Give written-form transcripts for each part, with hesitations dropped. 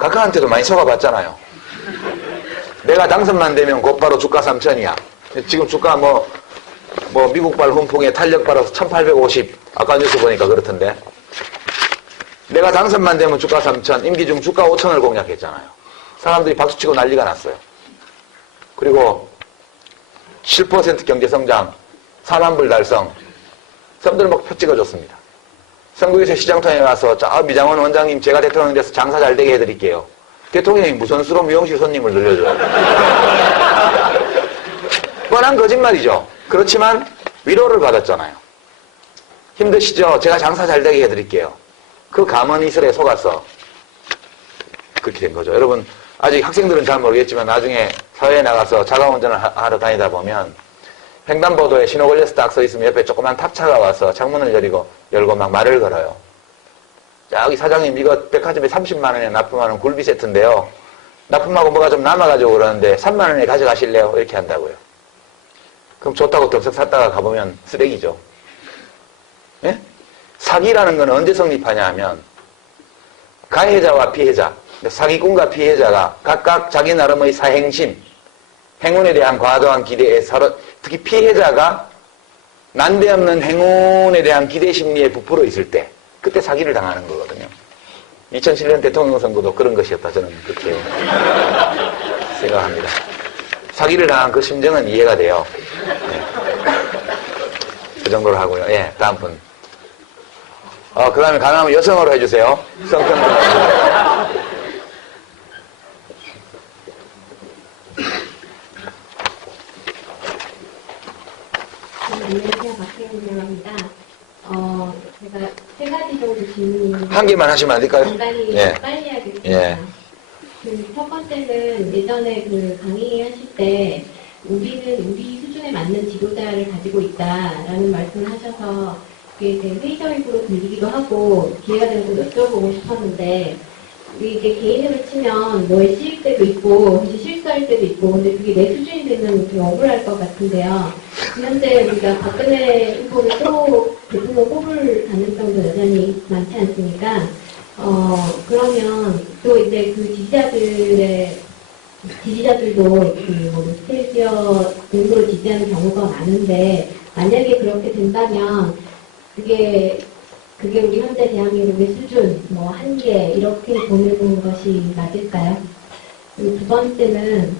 각하한테도 많이 속아봤잖아요. 내가 당선만 되면 곧바로 주가 3,000이야. 지금 주가 미국발 훈풍에 탄력 받아서 1,850. 아까 뉴스 보니까 그렇던데. 내가 당선만 되면 주가 3,000, 임기 중 주가 5,000을 공약했잖아요. 사람들이 박수치고 난리가 났어요. 그리고 7% 경제성장, 4만 불 달성, 사람들 막 표 찍어줬습니다. 선거에서 시장통에 가서 미장원 원장님 제가 대통령 돼서 장사 잘 되게 해드릴게요. 대통령이 무슨 수로 미용실 손님을 늘려줘요. 뻔한 거짓말이죠. 그렇지만 위로를 받았잖아요. 힘드시죠? 제가 장사 잘 되게 해드릴게요. 그 감언 이슬에 속아서 그렇게 된 거죠. 여러분 아직 학생들은 잘 모르겠지만 나중에 사회에 나가서 자가운전을 하러 다니다 보면 횡단보도에 신호 걸려서 딱 서 있으면 옆에 조그만 탑차가 와서 창문을 열고 막 말을 걸어요. 여기 사장님 이거 백화점에 30만 원에 납품하는 굴비 세트인데요. 납품하고 뭐가 좀 남아가지고 그러는데 3만 원에 가져가실래요? 이렇게 한다고요. 그럼 좋다고 덥석 샀다가 가보면 쓰레기죠. 예? 사기라는 건 언제 성립하냐 하면 가해자와 피해자, 사기꾼과 피해자가 각각 자기 나름의 사행심, 행운에 대한 과도한 기대에 특히 피해자가 난데없는 행운에 대한 기대 심리에 부풀어 있을 때 그때 사기를 당하는 거거든요. 2007년 대통령 선거도 그런 것이었다. 저는 그렇게 생각합니다. 사기를 당한 그 심정은 이해가 돼요. 네. 그 정도로 하고요. 예, 다음 분. 그 다음에 가능하면 여성으로 해주세요. 성평등. 안녕하세요. 박혜은이라고 합니다. 제가 세 가지 정도 질문이 한 개만 하시면 안 될까요? 간단히 예. 빨리 하겠습니다. 예. 첫 번째는 예전에 강의하실 때 우리는 우리 수준에 맞는 지도자를 가지고 있다라는 말씀을 하셔서 그게 되게 회의적으로 들리기도 하고 기회가 되면 좀 여쭤보고 싶었는데 이게 개인으로 치면 뭐에 씌일 때도 있고 실수할 때도 있고 근데 그게 내 수준이 되면 되게 억울할 것 같은데요. 현재 우리가 박근혜 후보를 또 대통령 뽑을 가능성도 여전히 많지 않습니까? 그러면 또 이제 그 지지자들도 노스텔지어 등으로 지지하는 경우가 많은데 만약에 그렇게 된다면 그게 우리 현재 대한민국의 수준, 한계 이렇게 보는 것이 맞을까요? 그리고 두 번째는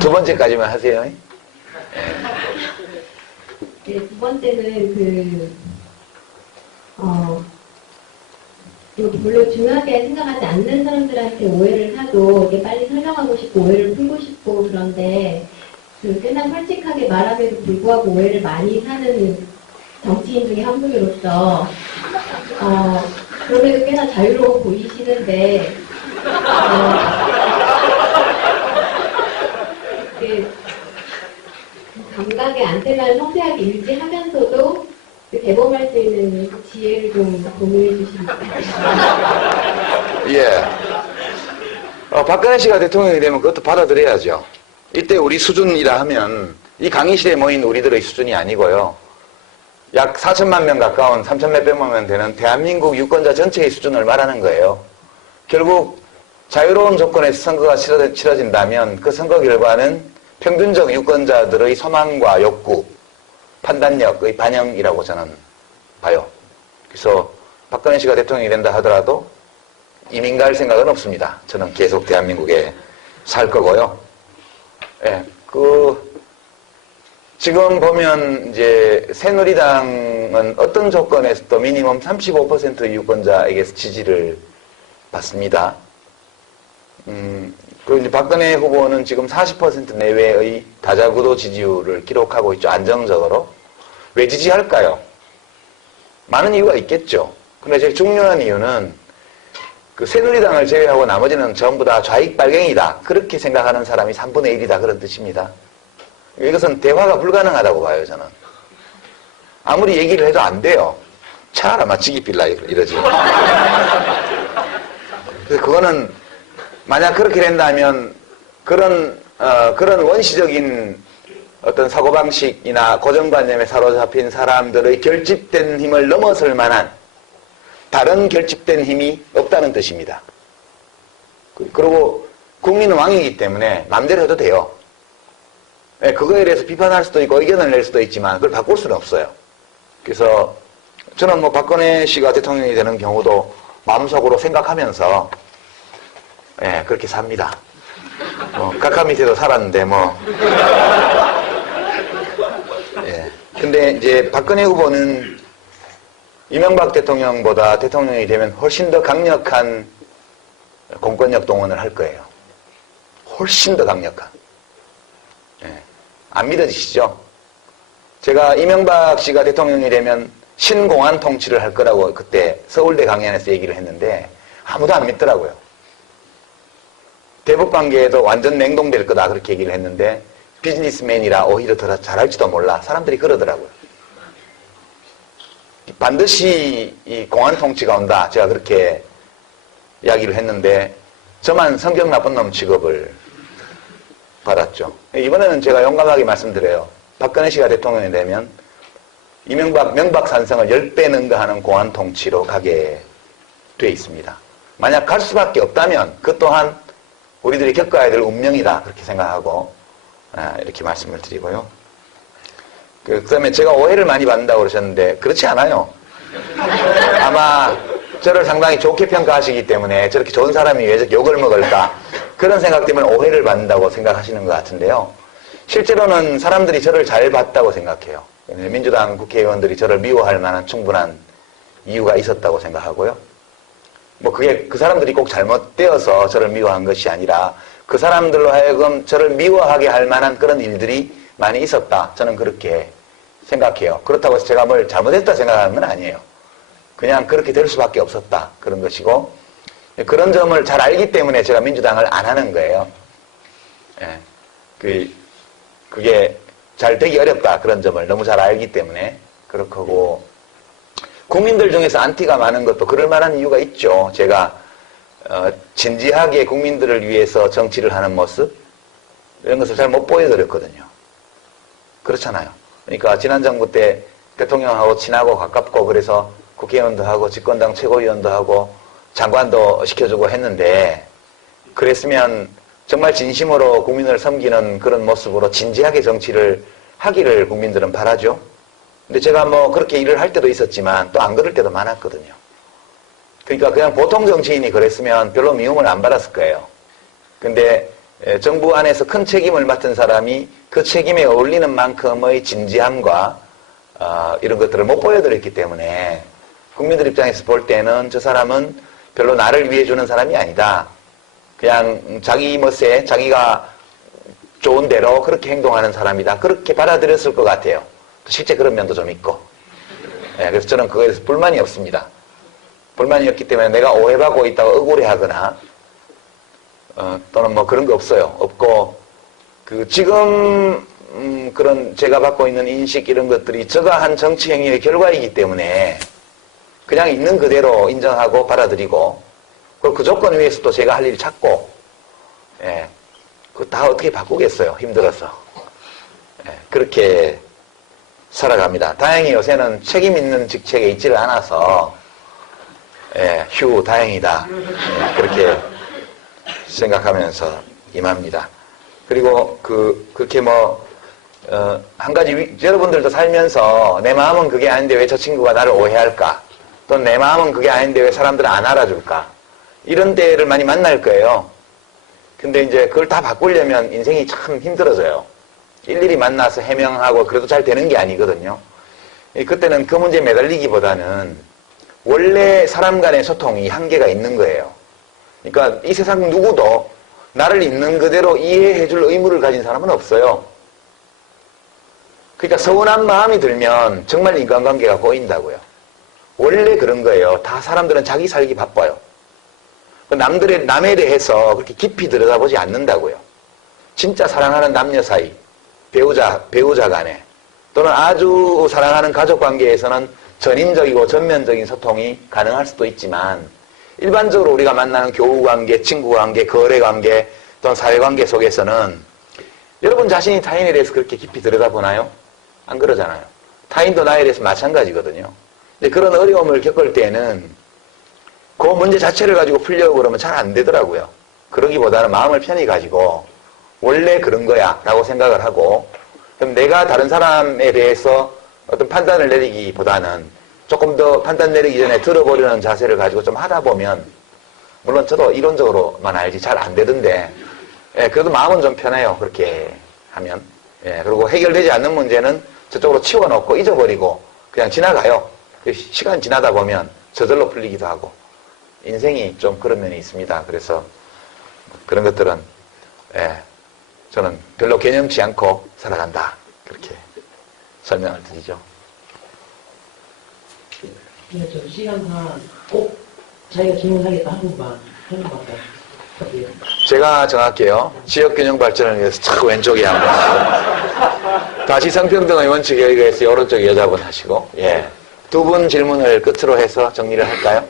두 번째까지만 하세요. 네, 두 번째는 물론 중요하게 생각하지 않는 사람들한테 오해를 사도 이게 빨리 설명하고 싶고 오해를 풀고 싶고 그런데 꽤나 솔직하게 말함에도 불구하고 오해를 많이 사는 정치인 중에 한 분으로서 그럼에도 꽤나 자유로워 보이시는데 감각의 안테나를 섬세하게 유지하면서도 대범할 수 있는 지혜를 좀 공유해 주시면 예. 박근혜 씨가 대통령이 되면 그것도 받아들여야죠. 이때 우리 수준이라 하면 이 강의실에 모인 우리들의 수준이 아니고요. 약 4천만 명 가까운 3천 몇백만 명 되는 대한민국 유권자 전체의 수준을 말하는 거예요. 결국 자유로운 조건에서 선거가 치러진다면 그 선거 결과는 평균적 유권자들의 소망과 욕구, 판단력의 반영이라고 저는 봐요. 그래서 박근혜 씨가 대통령이 된다 하더라도 이민 갈 생각은 없습니다. 저는 계속 대한민국에 살 거고요. 예, 지금 보면 이제 새누리당은 어떤 조건에서도 미니멈 35%의 유권자에게서 지지를 받습니다. 그리고 이제 박근혜 후보는 지금 40% 내외의 다자구도 지지율을 기록하고 있죠. 안정적으로. 왜 지지할까요? 많은 이유가 있겠죠. 근데 제일 중요한 이유는 새누리당을 제외하고 나머지는 전부 다 좌익 빨갱이다. 그렇게 생각하는 사람이 3분의 1이다. 그런 뜻입니다. 이것은 대화가 불가능하다고 봐요, 저는. 아무리 얘기를 해도 안 돼요. 차라 마치기 빌라 이러지. 그래서 그거는 만약 그렇게 된다면 그런 원시적인 어떤 사고방식이나 고정관념에 사로잡힌 사람들의 결집된 힘을 넘어설 만한 다른 결집된 힘이 없다는 뜻입니다. 그리고 국민은 왕이기 때문에 마음대로 해도 돼요. 예, 그거에 대해서 비판할 수도 있고 의견을 낼 수도 있지만 그걸 바꿀 수는 없어요. 그래서 저는 뭐 박근혜 씨가 대통령이 되는 경우도 마음속으로 생각하면서 예, 그렇게 삽니다. 카카 밑에도 살았는데 뭐. 예. 근데 이제 박근혜 후보는 이명박 대통령보다 대통령이 되면 훨씬 더 강력한 공권력 동원을 할 거예요. 훨씬 더 강력한. 예. 안 믿어지시죠? 제가 이명박 씨가 대통령이 되면 신공안 통치를 할 거라고 그때 서울대 강연에서 얘기를 했는데 아무도 안 믿더라고요. 대북관계에도 완전 냉동될 거다 그렇게 얘기를 했는데 비즈니스맨이라 오히려 더 잘할지도 몰라. 사람들이 그러더라고요. 반드시 이 공안 통치가 온다. 제가 그렇게 이야기를 했는데 저만 성격 나쁜 놈 취급을 받았죠. 이번에는 제가 용감하게 말씀드려요. 박근혜 씨가 대통령이 되면 명박 산성을 10배 능가하는 공안 통치로 가게 돼 있습니다. 만약 갈 수밖에 없다면 그 또한 우리들이 겪어야 될 운명이다 그렇게 생각하고 이렇게 말씀을 드리고요. 그 다음에 제가 오해를 많이 받는다고 그러셨는데 그렇지 않아요. 아마 저를 상당히 좋게 평가하시기 때문에 저렇게 좋은 사람이 왜 저렇게 욕을 먹을까 그런 생각 때문에 오해를 받는다고 생각하시는 것 같은데요. 실제로는 사람들이 저를 잘 봤다고 생각해요. 민주당 국회의원들이 저를 미워할 만한 충분한 이유가 있었다고 생각하고요. 뭐 그게 그 사람들이 꼭 잘못되어서 저를 미워한 것이 아니라 그 사람들로 하여금 저를 미워하게 할 만한 그런 일들이 많이 있었다. 저는 그렇게 생각해요. 그렇다고 해서 제가 뭘 잘못했다 생각하는 건 아니에요. 그냥 그렇게 될 수밖에 없었다. 그런 것이고 그런 점을 잘 알기 때문에 제가 민주당을 안 하는 거예요. 예. 그게 잘 되기 어렵다. 그런 점을 너무 잘 알기 때문에 그렇고 국민들 중에서 안티가 많은 것도 그럴 만한 이유가 있죠. 제가 진지하게 국민들을 위해서 정치를 하는 모습 이런 것을 잘 못 보여드렸거든요. 그렇잖아요. 그러니까 지난 정부 때 대통령하고 친하고 가깝고 그래서 국회의원도 하고 집권당 최고위원도 하고 장관도 시켜주고 했는데 그랬으면 정말 진심으로 국민을 섬기는 그런 모습으로 진지하게 정치를 하기를 국민들은 바라죠. 근데 제가 뭐 그렇게 일을 할 때도 있었지만 또 안 그럴 때도 많았거든요. 그러니까 그냥 보통 정치인이 그랬으면 별로 미움을 안 받았을 거예요. 근데 정부 안에서 큰 책임을 맡은 사람이 그 책임에 어울리는 만큼의 진지함과 이런 것들을 못 보여드렸기 때문에 국민들 입장에서 볼 때는 저 사람은 별로 나를 위해 주는 사람이 아니다. 그냥 자기 멋에 자기가 좋은 대로 그렇게 행동하는 사람이다. 그렇게 받아들였을 것 같아요. 실제 그런 면도 좀 있고. 그래서 저는 그거에 대해서 불만이 없습니다. 불만이 없기 때문에 내가 오해받고 있다고 억울해하거나 또는 뭐 그런 거 없어요. 없고 지금 그런 제가 받고 있는 인식 이런 것들이 제가 한 정치 행위의 결과이기 때문에 그냥 있는 그대로 인정하고 받아들이고 그리고 그 조건 위에서 또 제가 할 일이 찾고 그거 다 어떻게 바꾸겠어요. 힘들어서. 그렇게 살아갑니다. 다행히 요새는 책임 있는 직책에 있지를 않아서 휴 다행이다. 그렇게 생각하면서 임합니다. 그리고 그렇게 한 가지 여러분들도 살면서 내 마음은 그게 아닌데 왜 저 친구가 나를 오해할까? 또 내 마음은 그게 아닌데 왜 사람들은 안 알아줄까? 이런 때를 많이 만날 거예요. 근데 이제 그걸 다 바꾸려면 인생이 참 힘들어져요. 일일이 만나서 해명하고 그래도 잘 되는 게 아니거든요. 그때는 그 문제에 매달리기보다는 원래 사람 간의 소통이 한계가 있는 거예요. 그러니까 이 세상 누구도 나를 있는 그대로 이해해 줄 의무를 가진 사람은 없어요. 그러니까 서운한 마음이 들면 정말 인간관계가 꼬인다고요. 원래 그런 거예요. 다 사람들은 자기 살기 바빠요. 남에 대해서 그렇게 깊이 들여다보지 않는다고요. 진짜 사랑하는 남녀 사이, 배우자 간에, 또는 아주 사랑하는 가족 관계에서는 전인적이고 전면적인 소통이 가능할 수도 있지만, 일반적으로 우리가 만나는 교우관계, 친구관계, 거래관계, 또는 사회관계 속에서는 여러분 자신이 타인에 대해서 그렇게 깊이 들여다보나요? 안 그러잖아요. 타인도 나에 대해서 마찬가지거든요. 근데 그런 어려움을 겪을 때는 그 문제 자체를 가지고 풀려고 그러면 잘 안 되더라고요. 그러기보다는 마음을 편히 가지고 원래 그런 거야 라고 생각을 하고, 그럼 내가 다른 사람에 대해서 어떤 판단을 내리기보다는 조금 더 판단 내리기 전에 들어보려는 자세를 가지고 좀 하다 보면, 물론 저도 이론적으로만 알지 잘 안 되던데, 예, 그래도 마음은 좀 편해요. 그렇게 하면. 예, 그리고 해결되지 않는 문제는 저쪽으로 치워놓고 잊어버리고 그냥 지나가요. 시간 지나다 보면 저절로 풀리기도 하고. 인생이 좀 그런 면이 있습니다. 그래서 그런 것들은, 예, 저는 별로 개념치 않고 살아간다. 그렇게 설명을 드리죠. 근데 저 시간상 꼭 자기가 질문하겠다 한 분만 할게요. 제가 정할게요. 지역균형 발전을 위해서 자꾸 왼쪽에 한번 하시고, 다시 성평등의 원칙에 의해서 오른쪽에 여자분 하시고, 예. 두 분 질문을 끝으로 해서 정리를 할까요?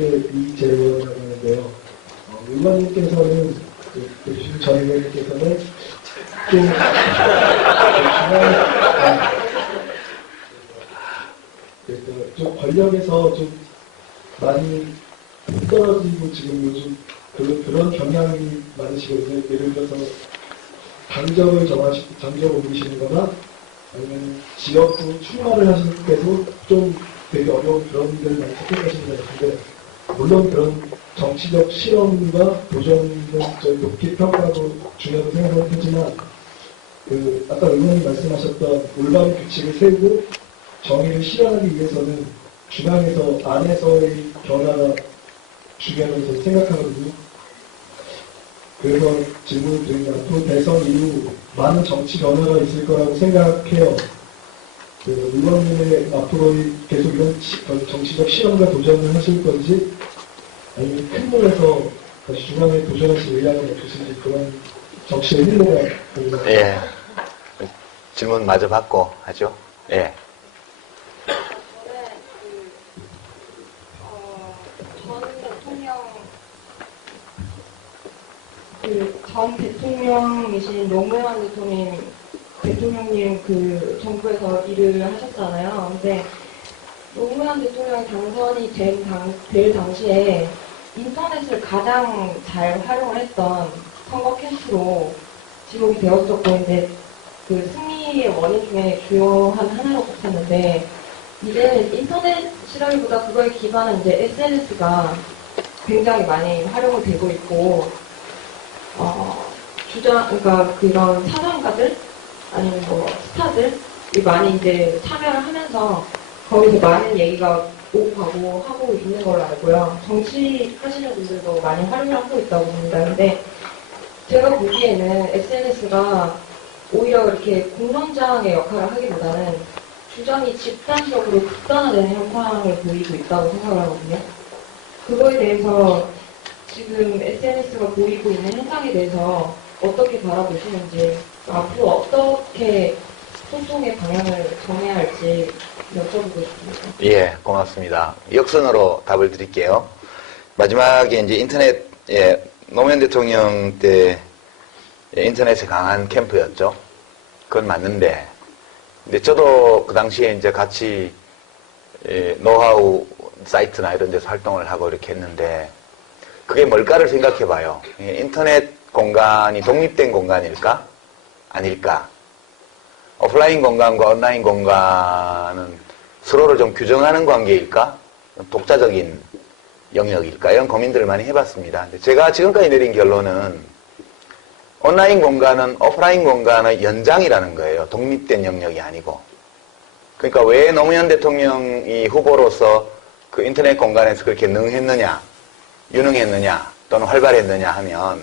이재원이라고 하는데요. 의원님께서는, 전 의원님께서는 좀 권력에서 좀 많이 떨어지고 지금 요즘 그런 경향이 많으시거든요. 예를 들어서 당적을 옮기시는 거나 아니면 지역구 출마를 하실 때도 좀 되게 어려운 그런 일을 많이 택하시는 것 같은데, 물론 그런 정치적 실험과 도전은 높이 평가하고 중요하다고 생각을 하지만, 아까 의원님 말씀하셨던 올바른 규칙을 세우고 정의를 실현하기 위해서는 중앙에서 안에서의 변화가 중요하다고 저는 생각하거든요. 그래서 질문을 드립니다. 앞으로 대선 이후 많은 정치 변화가 있을 거라고 생각해요. 의원님의 앞으로 계속 이런 정치적 실험과 도전을 하실 건지, 아니면 큰 물에서 다시 중앙에 도전하실 의향은 없으신지, 그런 정치의 흘러가 궁금합니다. 예. 질문 마저 받고 하죠. 예. 전 대통령이신 노무현 대통령님 그 정부에서 일을 하셨잖아요. 근데 노무현 대통령이 당선이 될 당시에 인터넷을 가장 잘 활용을 했던 선거 캠프로 지목이 되었었고, 이제 그 승리의 원인 중에 주요한 하나로 꼽혔는데, 이제 인터넷이라기보다 그거에 기반한 이제 SNS가 굉장히 많이 활용이 되고 있고, 그러니까 그런 사상가들 아니면 뭐 스타들이 많이 이제 참여를 하면서 거기서 많은 얘기가 오고 가고 하고 있는 걸로 알고요. 정치 하시는 분들도 많이 활용을 하고 있다고 봅니다. 근데 제가 보기에는 SNS가 오히려 이렇게 공론장의 역할을 하기보다는 주장이 집단적으로 극단화되는 현상을 보이고 있다고 생각을 하거든요. 그거에 대해서 지금 SNS가 보이고 있는 현상에 대해서 어떻게 바라보시는지, 앞으로 어떻게 소통의 방향을 정해야 할지 여쭤보고 싶습니다. 예, 고맙습니다. 역선으로 답을 드릴게요. 마지막에 이제 인터넷, 예, 노무현 대통령 때 인터넷에 강한 캠프였죠. 그건 맞는데, 근데 저도 그 당시에 이제 같이 노하우 사이트나 이런 데서 활동을 하고 이렇게 했는데, 그게 뭘까를 생각해 봐요. 인터넷 공간이 독립된 공간일까? 아닐까? 오프라인 공간과 온라인 공간은 서로를 좀 규정하는 관계일까? 독자적인 영역일까? 이런 고민들을 많이 해봤습니다. 근데 제가 지금까지 내린 결론은 온라인 공간은 오프라인 공간의 연장이라는 거예요. 독립된 영역이 아니고. 그러니까 왜 노무현 대통령이 후보로서 그 인터넷 공간에서 그렇게 능했느냐, 유능했느냐, 또는 활발했느냐 하면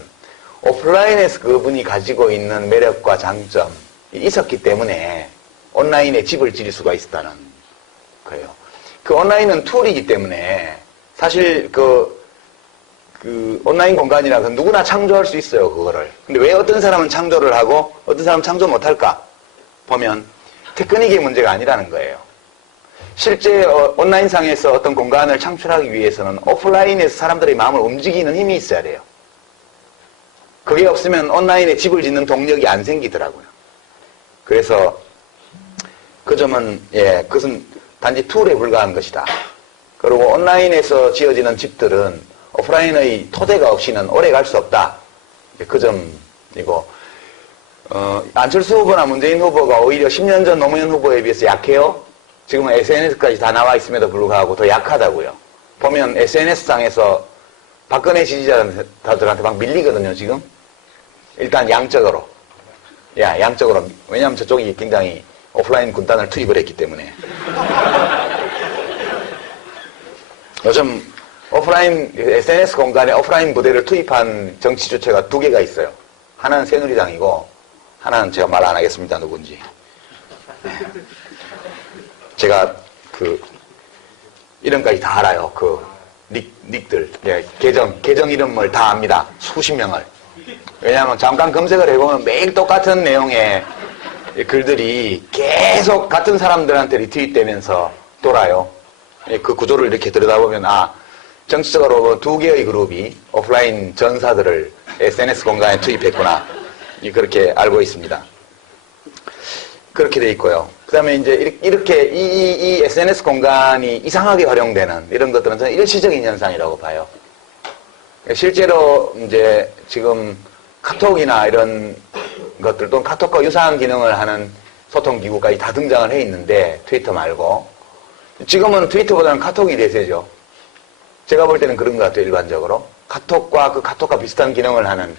오프라인에서 그분이 가지고 있는 매력과 장점이 있었기 때문에 온라인에 집을 지을 수가 있었다는 거예요. 그 온라인은 툴이기 때문에 사실 그 온라인 공간이라 그 누구나 창조할 수 있어요, 그거를. 근데 왜 어떤 사람은 창조를 하고 어떤 사람은 창조 못할까? 보면 테크닉의 문제가 아니라는 거예요. 실제 온라인상에서 어떤 공간을 창출하기 위해서는 오프라인에서 사람들의 마음을 움직이는 힘이 있어야 돼요. 그게 없으면 온라인에 집을 짓는 동력이 안 생기더라고요. 그래서 그 점은, 예, 그것은 단지 툴에 불과한 것이다. 그리고 온라인에서 지어지는 집들은 오프라인의 토대가 없이는 오래 갈 수 없다. 그 점이고, 안철수 후보나 문재인 후보가 오히려 10년 전 노무현 후보에 비해서 약해요? 지금은 SNS까지 다 나와 있음에도 불구하고 더 약하다고요. 보면 SNS상에서 박근혜 지지자들한테 막 밀리거든요, 지금. 일단 양적으로. 양적으로. 왜냐하면 저쪽이 굉장히 오프라인 군단을 투입을 했기 때문에. 요즘 오프라인, SNS 공간에 오프라인 부대를 투입한 정치 주체가 두 개가 있어요. 하나는 새누리당이고, 하나는 제가 말 안 하겠습니다, 누군지. 제가 이름까지 다 알아요. 닉들. 계정 이름을 다 압니다. 수십 명을. 왜냐하면 잠깐 검색을 해보면 매일 똑같은 내용의 글들이 계속 같은 사람들한테 리트윗되면서 돌아요. 그 구조를 이렇게 들여다보면, 정치적으로 두 개의 그룹이 오프라인 전사들을 SNS 공간에 투입했구나. 그렇게 알고 있습니다. 그렇게 돼 있고요. 그 다음에 이제 이렇게 이 SNS 공간이 이상하게 활용되는 이런 것들은 저는 일시적인 현상이라고 봐요. 실제로 이제 지금 카톡이나 이런 것들 또는 카톡과 유사한 기능을 하는 소통기구까지 다 등장을 해 있는데 트위터 말고 지금은 트위터보다는 카톡이 대세죠. 제가 볼 때는 그런 것 같아요. 일반적으로 카톡과 카톡과 비슷한 기능을 하는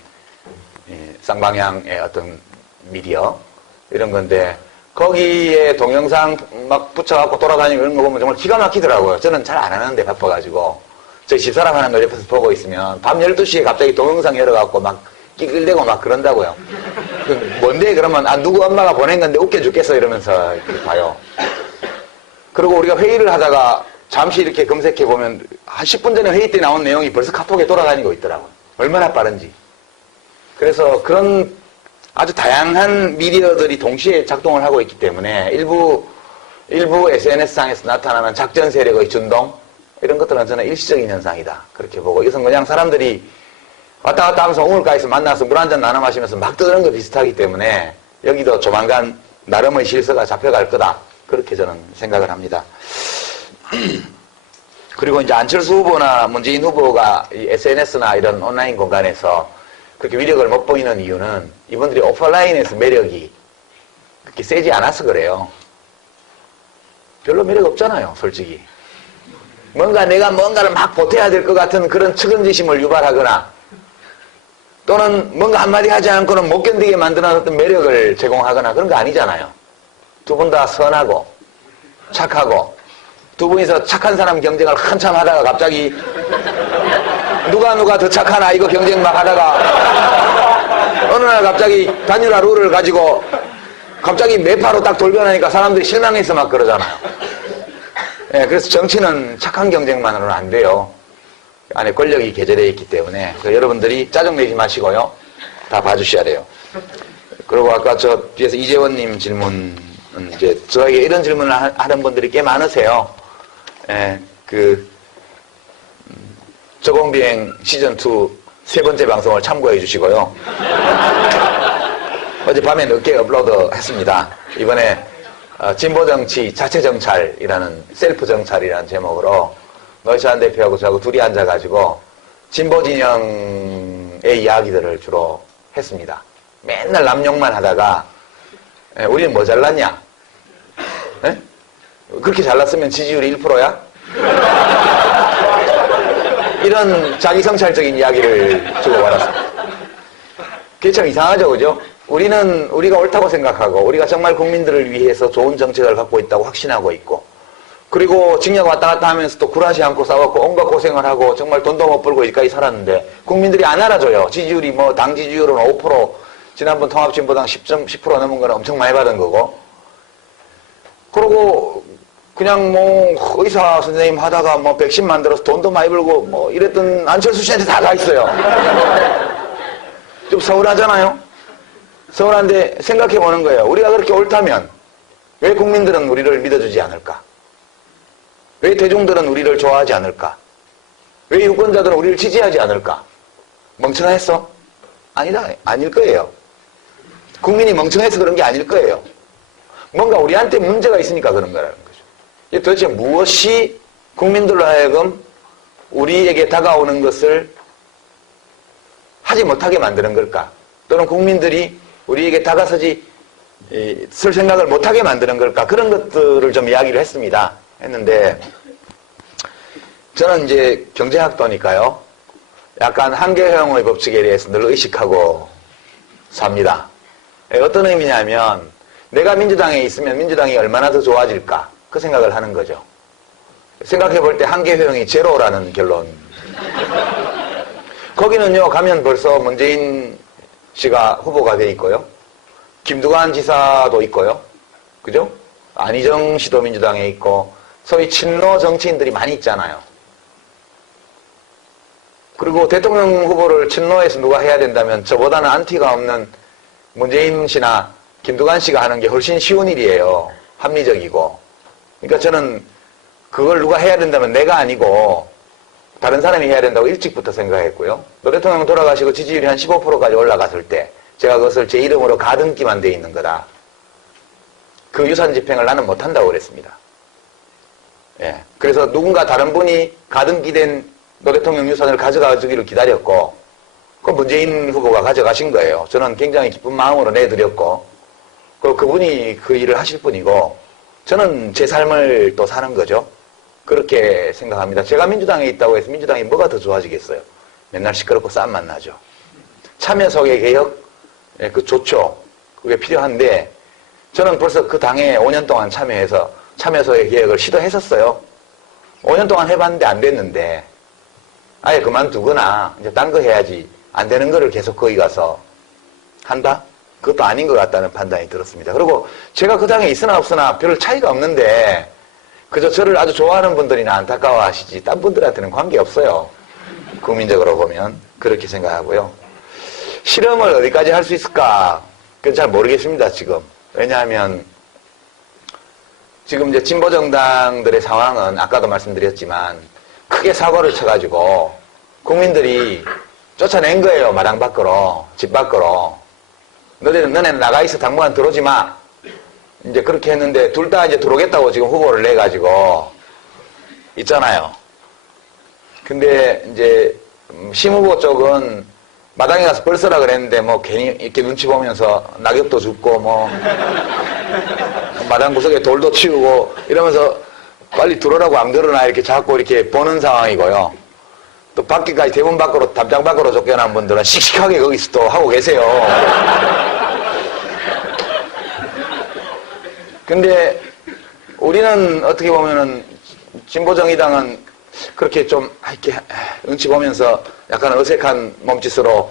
쌍방향의 어떤 미디어 이런 건데 거기에 동영상 막 붙여갖고 돌아다니고 이런 거 보면 정말 기가 막히더라고요. 저는 잘 안 하는데 바빠가지고 저희 집사람 하는 걸 옆에서 보고 있으면 밤 12시에 갑자기 동영상 열어갖고 막 끼끌대고 막 그런다고요. 뭔데 그러면 누구 엄마가 보낸 건데 웃겨 죽겠어 이러면서 이렇게 봐요. 그리고 우리가 회의를 하다가 잠시 이렇게 검색해보면 한 10분 전에 회의 때 나온 내용이 벌써 카톡에 돌아다니고 있더라고요. 얼마나 빠른지. 그래서 그런 아주 다양한 미디어들이 동시에 작동을 하고 있기 때문에 일부 SNS상에서 나타나는 작전 세력의 준동 이런 것들은 저는 일시적인 현상이다. 그렇게 보고 이것은 그냥 사람들이 왔다 갔다 하면서 우물가에서 만나서 물 한잔 나눠 마시면서 막 떠드는 거 비슷하기 때문에 여기도 조만간 나름의 실서가 잡혀갈 거다. 그렇게 저는 생각을 합니다. 그리고 이제 안철수 후보나 문재인 후보가 이 SNS나 이런 온라인 공간에서 그렇게 위력을 못 보이는 이유는 이분들이 오프라인에서 매력이 그렇게 세지 않아서 그래요. 별로 매력 없잖아요, 솔직히. 내가 뭔가를 막 보태야 될 것 같은 그런 측은지심을 유발하거나 또는 뭔가 한마디 하지 않고는 못 견디게 만드는 어떤 매력을 제공하거나 그런 거 아니잖아요. 두 분 다 선하고 착하고 두 분이서 착한 사람 경쟁을 한참 하다가 갑자기 누가 더 착하나 이거 경쟁 막 하다가 어느 날 갑자기 단일화 룰을 가지고 갑자기 매파로 딱 돌변하니까 사람들이 실망해서 막 그러잖아요. 그래서 정치는 착한 경쟁만으로는 안 돼요. 안에 권력이 개재되어 있기 때문에 여러분들이 짜증내지 마시고요. 다 봐주셔야 돼요. 그리고 아까 저 뒤에서 이재원님 질문은 이제 저에게 이런 질문을 하는 분들이 꽤 많으세요. 저공비행 시즌2 세 번째 방송을 참고해 주시고요. 어젯밤에 늦게 업로드 했습니다. 이번에 진보정치 자체정찰이라는 셀프정찰이라는 제목으로 노회찬 대표하고 저하고 둘이 앉아가지고 진보진영의 이야기들을 주로 했습니다. 맨날 남욕만 하다가 우리는 뭐 잘났냐? 그렇게 잘났으면 지지율이 1%야? 이런 자기성찰적인 이야기를 주고받았습니다. 그게 참 이상하죠, 그죠? 우리가 옳다고 생각하고, 우리가 정말 국민들을 위해서 좋은 정책을 갖고 있다고 확신하고 있고, 그리고 징역 왔다 갔다 하면서 또 굴하지 않고 싸웠고, 온갖 고생을 하고, 정말 돈도 못 벌고 여기까지 살았는데, 국민들이 안 알아줘요. 지지율이 당 지지율은 5%, 지난번 통합진보당 10% 넘은 거는 엄청 많이 받은 거고, 그리고 그냥 의사 선생님 하다가 백신 만들어서 돈도 많이 벌고 이랬던 안철수 씨한테 다 가 있어요. 좀 서운하잖아요? 서운한데 생각해 보는 거예요. 우리가 그렇게 옳다면 왜 국민들은 우리를 믿어주지 않을까? 왜 대중들은 우리를 좋아하지 않을까? 왜 유권자들은 우리를 지지하지 않을까? 멍청했어? 아니다. 아닐 거예요. 국민이 멍청해서 그런 게 아닐 거예요. 뭔가 우리한테 문제가 있으니까 그런 거라는 거죠. 이 도대체 무엇이 국민들로 하여금 우리에게 다가오는 것을 하지 못하게 만드는 걸까? 또는 국민들이 우리에게 다가서지 쓸 생각을 못하게 만드는 걸까? 그런 것들을 좀 이야기를 했는데 저는 이제 경제학도니까요. 약간 한계형의 법칙에 대해서 늘 의식하고 삽니다. 어떤 의미냐면 내가 민주당에 있으면 민주당이 얼마나 더 좋아질까? 그 생각을 하는 거죠. 생각해 볼 때 한계효용이 제로라는 결론. 거기는요, 가면 벌써 문재인 씨가 후보가 돼 있고요. 김두관 지사도 있고요. 그죠? 안희정 씨도 민주당에 있고, 소위 친노 정치인들이 많이 있잖아요. 그리고 대통령 후보를 친노에서 누가 해야 된다면 저보다는 안티가 없는 문재인 씨나 김두관 씨가 하는 게 훨씬 쉬운 일이에요. 합리적이고. 그러니까 저는 그걸 누가 해야 된다면 내가 아니고 다른 사람이 해야 된다고 일찍부터 생각했고요. 노 대통령 돌아가시고 지지율이 한 15%까지 올라갔을 때 제가 그것을 제 이름으로 가등기만 돼 있는 거다. 그 유산 집행을 나는 못한다고 그랬습니다. 예. 그래서 누군가 다른 분이 가등기된 노 대통령 유산을 가져가주기를 기다렸고 그 문재인 후보가 가져가신 거예요. 저는 굉장히 기쁜 마음으로 내드렸고 그분이 그 일을 하실 분이고 저는 제 삶을 또 사는 거죠. 그렇게 생각합니다. 제가 민주당에 있다고 해서 민주당이 뭐가 더 좋아지겠어요? 맨날 시끄럽고 싸움만 나죠. 참여 속의 개혁, 예, 그 좋죠. 그게 필요한데 저는 벌써 그 당에 5년 동안 참여해서 참여 속의 개혁을 시도했었어요. 5년 동안 해봤는데 안 됐는데 아예 그만두거나 이제 딴 거 해야지 안 되는 거를 계속 거기 가서 한다? 그것도 아닌 것 같다는 판단이 들었습니다. 그리고 제가 그 당에 있으나 없으나 별 차이가 없는데 그저 저를 아주 좋아하는 분들이나 안타까워하시지 딴 분들한테는 관계없어요. 국민적으로 보면 그렇게 생각하고요. 실험을 어디까지 할 수 있을까? 그건 잘 모르겠습니다. 지금. 왜냐하면 지금 이제 진보정당들의 상황은 아까도 말씀드렸지만 크게 사고를 쳐가지고 국민들이 쫓아낸 거예요. 마당 밖으로, 집 밖으로. 너네 나가 있어. 당분간 들어오지 마. 이제 그렇게 했는데 둘 다 이제 들어오겠다고 지금 후보를 내가지고 있잖아요. 근데 이제 심 후보 쪽은 마당에 가서 벌써라 그랬는데 뭐 괜히 이렇게 눈치 보면서 낙엽도 줍고 뭐 마당 구석에 돌도 치우고 이러면서 빨리 들어오라고 안 들어오나 이렇게 자꾸 이렇게 보는 상황이고요. 또 밖에까지 대문 밖으로 담장 밖으로 쫓겨난 분들은 씩씩하게 거기서 또 하고 계세요. 근데 우리는 어떻게 보면은 진보정의당은 그렇게 좀 이렇게 눈치 보면서 약간 어색한 몸짓으로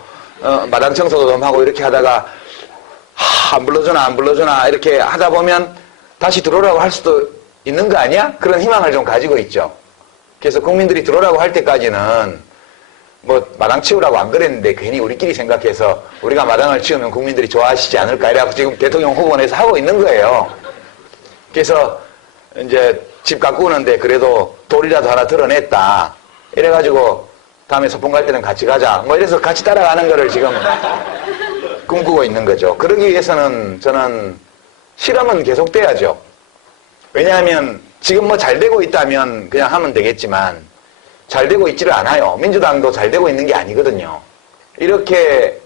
마당 청소도 좀 하고 이렇게 하다가 안 불러주나 이렇게 하다 보면 다시 들어오라고 할 수도 있는 거 아니야? 그런 희망을 좀 가지고 있죠. 그래서 국민들이 들어오라고 할 때까지는 뭐 마당 치우라고 안 그랬는데 괜히 우리끼리 생각해서 우리가 마당을 치우면 국민들이 좋아하시지 않을까 이래갖고 지금 대통령 후보내서 하고 있는 거예요. 그래서 이제 집 가꾸는데 그래도 돌이라도 하나 드러냈다. 이래가지고 다음에 소풍 갈 때는 같이 가자. 뭐 이래서 같이 따라가는 거를 지금 꿈꾸고 있는 거죠. 그러기 위해서는 저는 실험은 계속돼야죠. 왜냐하면 지금 뭐 잘 되고 있다면 그냥 하면 되겠지만 잘 되고 있지를 않아요. 민주당도 잘 되고 있는 게 아니거든요. 이렇게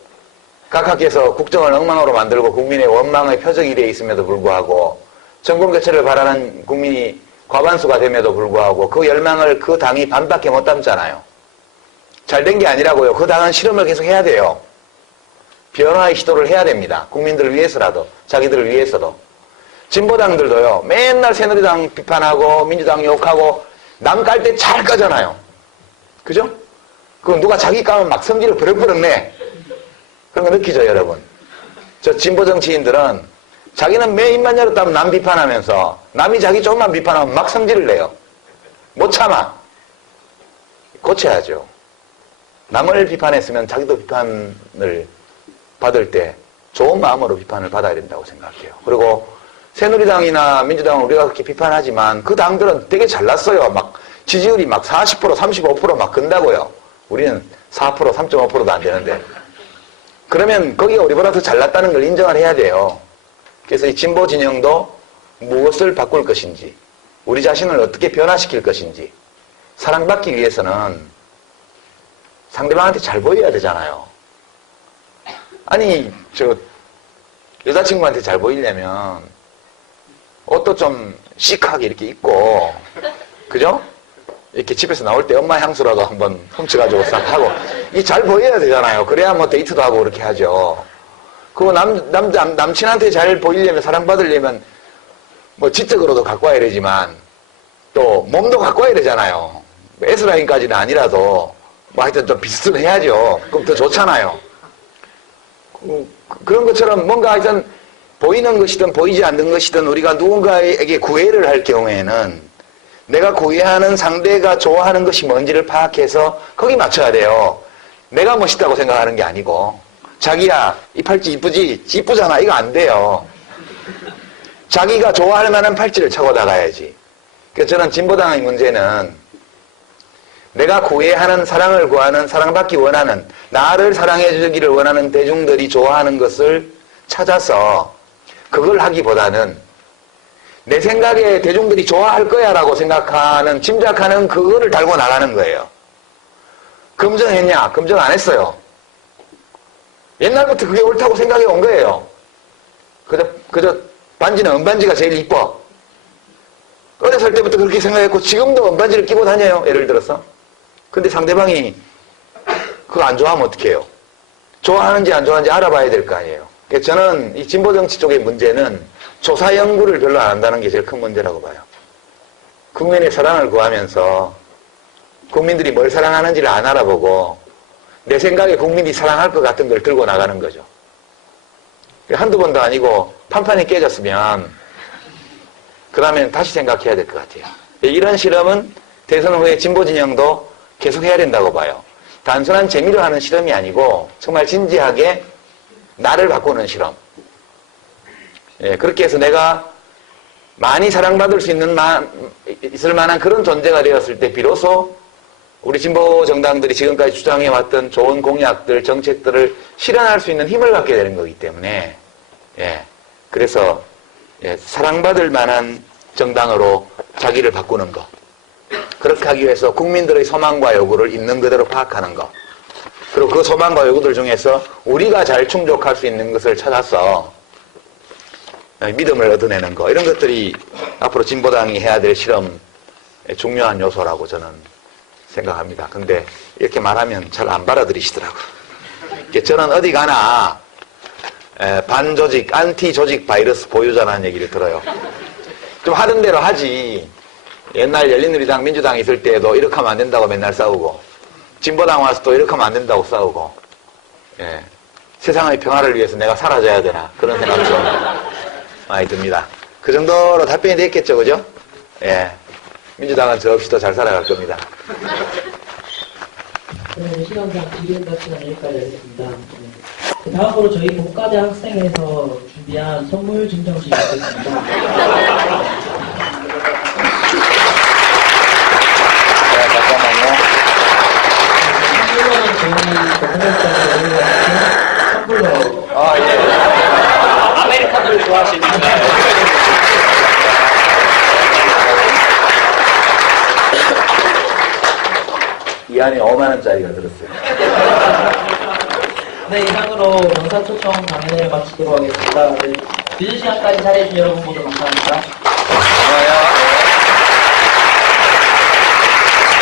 각하께서 국정을 엉망으로 만들고 국민의 원망의 표적이 되어 있음에도 불구하고 정권교체를 바라는 국민이 과반수가 됨에도 불구하고 그 열망을 그 당이 반밖에 못 담잖아요. 잘 된 게 아니라고요. 그 당은 실험을 계속 해야 돼요. 변화의 시도를 해야 됩니다. 국민들을 위해서라도 자기들을 위해서도. 진보당들도요. 맨날 새누리당 비판하고 민주당 욕하고 남 깔 때 잘 까잖아요. 그죠? 그거 누가 자기 까면 막 성질을 버럭버럭 내. 그런 거 느끼죠, 여러분? 저 진보 정치인들은 자기는 매 입만 열었다면 남 비판하면서 남이 자기 조금만 비판하면 막 성질을 내요. 못 참아. 고쳐야죠. 남을 비판했으면 자기도 비판을 받을 때 좋은 마음으로 비판을 받아야 된다고 생각해요. 그리고 새누리당이나 민주당은 우리가 그렇게 비판하지만 그 당들은 되게 잘났어요. 막 지지율이 막 40%, 35% 막 근다고요. 우리는 4%, 3.5%도 안 되는데. 그러면 거기가 우리보다 더 잘났다는 걸 인정을 해야 돼요. 그래서 이 진보 진영도 무엇을 바꿀 것인지 우리 자신을 어떻게 변화시킬 것인지. 사랑받기 위해서는 상대방한테 잘 보여야 되잖아요. 아니, 여자친구한테 잘 보이려면 옷도 좀 시크하게 이렇게 입고, 그죠? 이렇게 집에서 나올 때 엄마 향수라도 한번 훔쳐가지고 싹 하고, 이 잘 보여야 되잖아요. 그래야 뭐 데이트도 하고 그렇게 하죠. 그리고 남친한테 잘 보이려면, 사랑받으려면, 뭐 지적으로도 갖고 와야 되지만, 또 몸도 갖고 와야 되잖아요. S라인까지는 아니라도, 뭐 하여튼 좀 비슷해야죠. 그럼 더 좋잖아요. 그런 것처럼 뭔가 하여튼 보이는 것이든 보이지 않는 것이든 우리가 누군가에게 구애를 할 경우에는 내가 구애하는 상대가 좋아하는 것이 뭔지를 파악해서 거기 맞춰야 돼요. 내가 멋있다고 생각하는 게 아니고, 자기야, 이 팔찌 이쁘지? 이쁘잖아. 이거 안 돼요. 자기가 좋아할 만한 팔찌를 차고 나가야지. 그래서 저는 진보당의 문제는 내가 구애하는, 사랑을 구하는, 사랑받기 원하는, 나를 사랑해 주기를 원하는 대중들이 좋아하는 것을 찾아서 그걸 하기보다는 내 생각에 대중들이 좋아할 거야 라고 생각하는, 짐작하는 그거를 달고 나가는 거예요. 검증했냐? 검증 안 했어요. 옛날부터 그게 옳다고 생각해 온 거예요. 그저 반지는 은반지가 제일 이뻐. 어렸을 때부터 그렇게 생각했고 지금도 은반지를 끼고 다녀요. 예를 들어서. 근데 상대방이 그거 안 좋아하면 어떡해요? 좋아하는지 안 좋아하는지 알아봐야 될 거 아니에요. 그래서 저는 이 진보정치 쪽의 문제는 조사 연구를 별로 안 한다는 게 제일 큰 문제라고 봐요. 국민의 사랑을 구하면서 국민들이 뭘 사랑하는지를 안 알아보고 내 생각에 국민이 사랑할 것 같은 걸 들고 나가는 거죠. 한두 번도 아니고 판판이 깨졌으면 그 다음엔 다시 생각해야 될 것 같아요. 이런 실험은 대선 후에 진보 진영도 계속 해야 된다고 봐요. 단순한 재미로 하는 실험이 아니고 정말 진지하게 나를 바꾸는 실험. 예, 그렇게 해서 내가 많이 사랑받을 수 있을 만한 그런 존재가 되었을 때 비로소 우리 진보 정당들이 지금까지 주장해왔던 좋은 공약들, 정책들을 실현할 수 있는 힘을 갖게 되는 거기 때문에, 예, 그래서 예, 사랑받을 만한 정당으로 자기를 바꾸는 것. 그렇게 하기 위해서 국민들의 소망과 요구를 있는 그대로 파악하는 것. 그리고 그 소망과 요구들 중에서 우리가 잘 충족할 수 있는 것을 찾아서 믿음을 얻어내는 것. 이런 것들이 앞으로 진보당이 해야 될 실험의 중요한 요소라고 저는 생각합니다. 근데 이렇게 말하면 잘 안 받아들이시더라고요. 저는 어디 가나 반조직, 안티조직 바이러스 보유자라는 얘기를 들어요. 좀 하던 대로 하지. 옛날 열린우리당, 민주당 있을 때에도 이렇게 하면 안 된다고 맨날 싸우고 진보당 와서 또 이렇게 하면 안 된다고 싸우고, 예, 세상의 평화를 위해서 내가 사라져야 되나 그런 생각이 좀 많이 듭니다. 그 정도로 답변이 됐겠죠, 그죠? 예, 민주당은 저 없이도 잘 살아갈 겁니다. 그러면 시간상 질의응답 시간 여기까지 하겠습니다. 네. 다음으로 저희 복과대 학생에서 준비한 선물 증정식이 있겠습니다. 선물로. 아, 예. 아메리카노를 좋아하시니까. 이 안에 5만원짜리가 들었어요. 네, 이상으로 명사초청 강연회를 마치도록 하겠습니다. 네, 늦은 시간까지 자리해주신 여러분 모두 감사합니다.